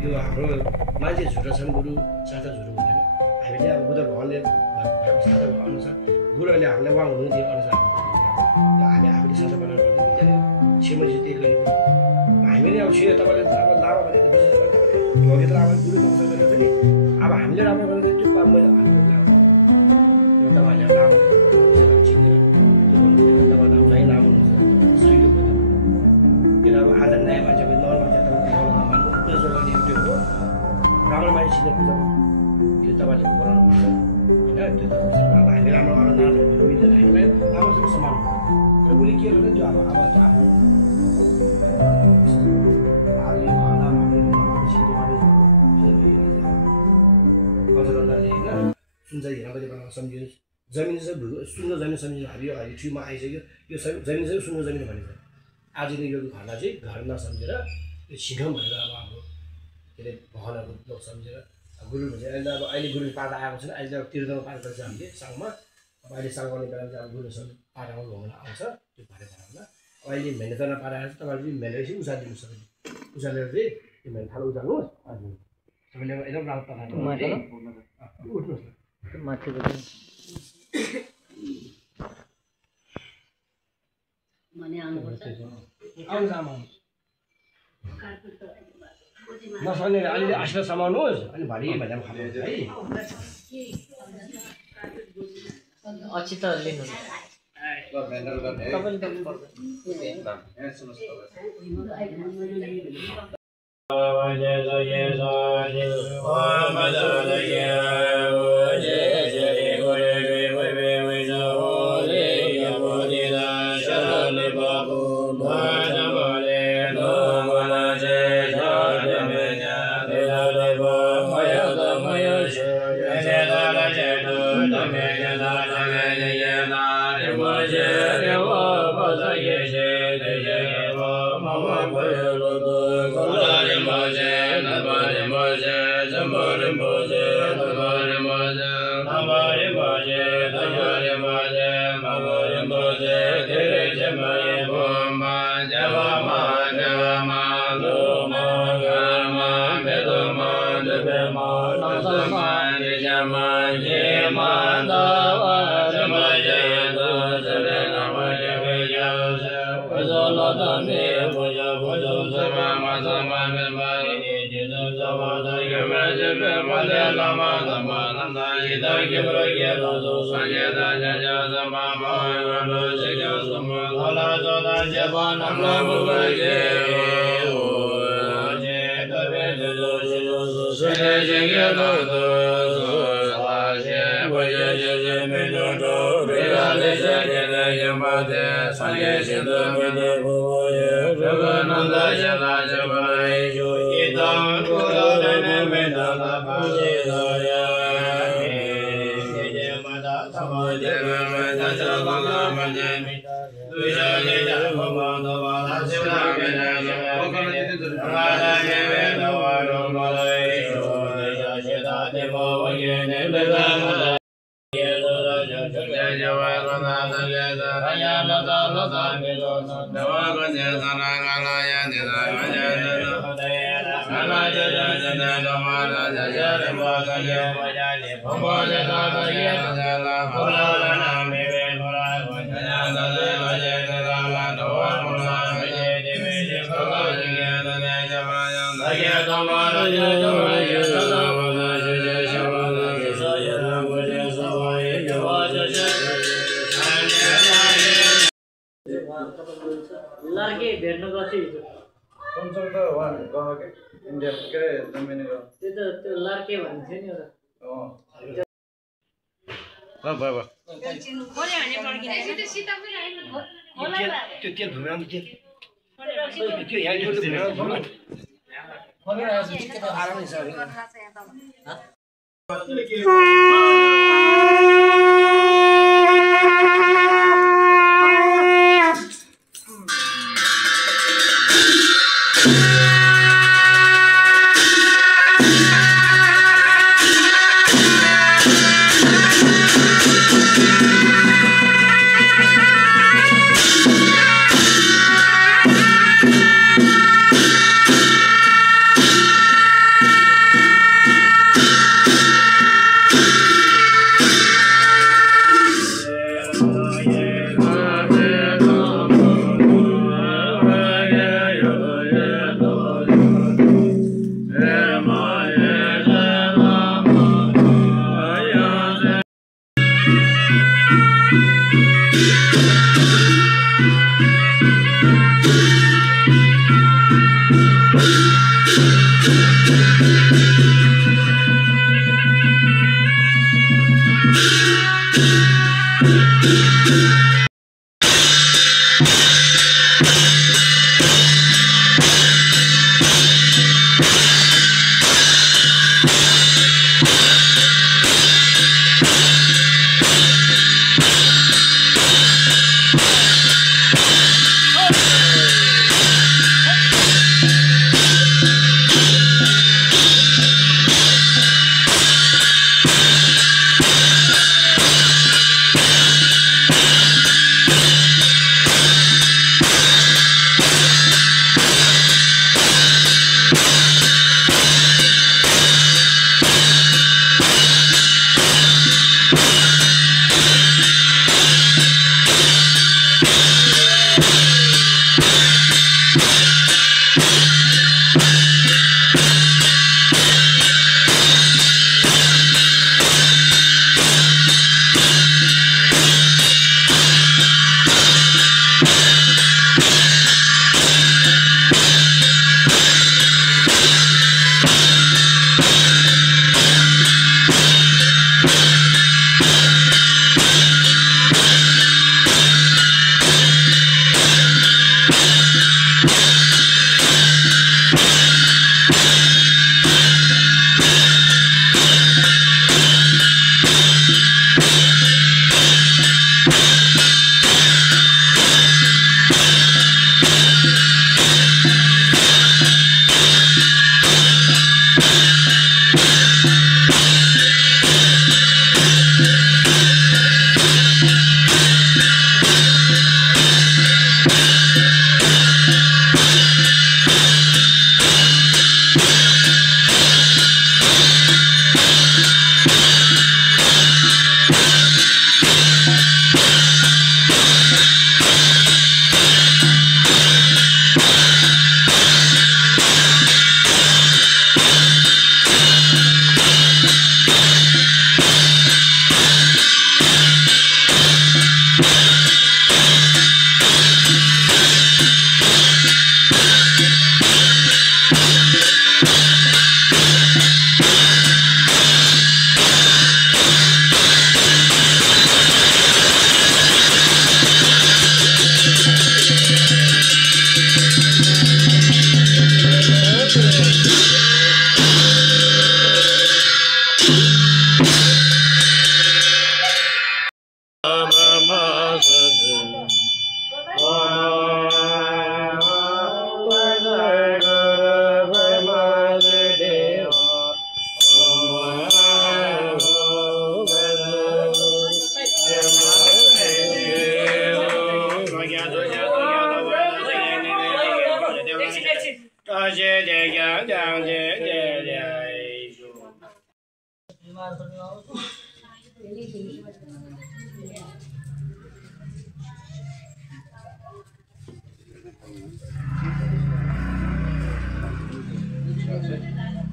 यो हाम्रो मान्छे झुटा छन् गुरु साथा झुटो हुँदैन हामीले अब बुद्ध भगवानले साथा अनुसार गुरुहरूले हामीलाई उहाँ हुनुहुन्थ्यो अनुसार हामी आफूले साथा बनाएर छिमेकी त्यही गर्नु हामीले अब छियो तपाईँले अब लामा भने त विशेष गरी तपाईँले लगेर अब गुरु नमस्कार गरेर पनि अब हामीले राम्रो गरेर त्यो काम मैले हाल्नु लामा त्यो तपाईँहरूले लामा चिनेर त्यो भन्नु तपाईँलाई जहीँ लामो हुन्छ सहिलो भयो किन अब आज नयाँ मान्छेको नर्मल जात मान्नु पूजा गर्ने एउटै हो राम्रो मान्छेसित पूजा यो तपाईँले गराउनु पर्छ होइन त्यो त अब हामी राम्रो गरेर मिल्दैन हामीलाई राम्रोसँग समान र उसले के गर्छ त्यो अब आफ्नो सुन्छ हिँड्न बनाउन सम्झिनुहोस् जमिन चाहिँ सुन्न जमिन सम्झिनु हामी यो ट्रीमा आइसक्यो यो जमिन चाहिँ सुन्न जमिन भनेको आजको यो घरमा चाहिँ घर नसम्झेर यो छिटौँ भनेर अब हाम्रो के अरे भगवानहरूको लोक सम्झेर गुरु भन्छ अहिले अब अहिले गुरु पाठ आएको छैन अहिले अब तीर्थमा पाठ गर्छ हामीले साङमा अब अहिले साङ गर्ने बेला चाहिँ अब गुरुसँग पाठामा घुम्न आउँछ त्यो भाडे बनाउँदा अहिले मेहनतमा पाठ आएको छ तपाईँले चाहिँ मेहनत चाहिँ उचालिदिनु सक्यो उचालेर चाहिँ त्यो मेहनत थालो उचाल्नुहोस् हजुर तपाईँले एकदम राम्रो पाठ उठ्नुहोस् न माथिको मने आउनुपर्छ आउनुहोस् आमा नसक्ने अलिअलि आशीर्वाद समाउनुहोस् अनि भरि भनेर खानुहुन्छ है अछि त लिनु Nama लर्के भेट्न गएको हिजो सँगसँग त उहाँ गयो के इन्डिया के अरे जन्मिने गयो त्यो लर्के भन्ने थियो नि बाबा त्यो तेल भुमेर त्यो यहाँ भुमेर आरामै छ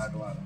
आठ बारह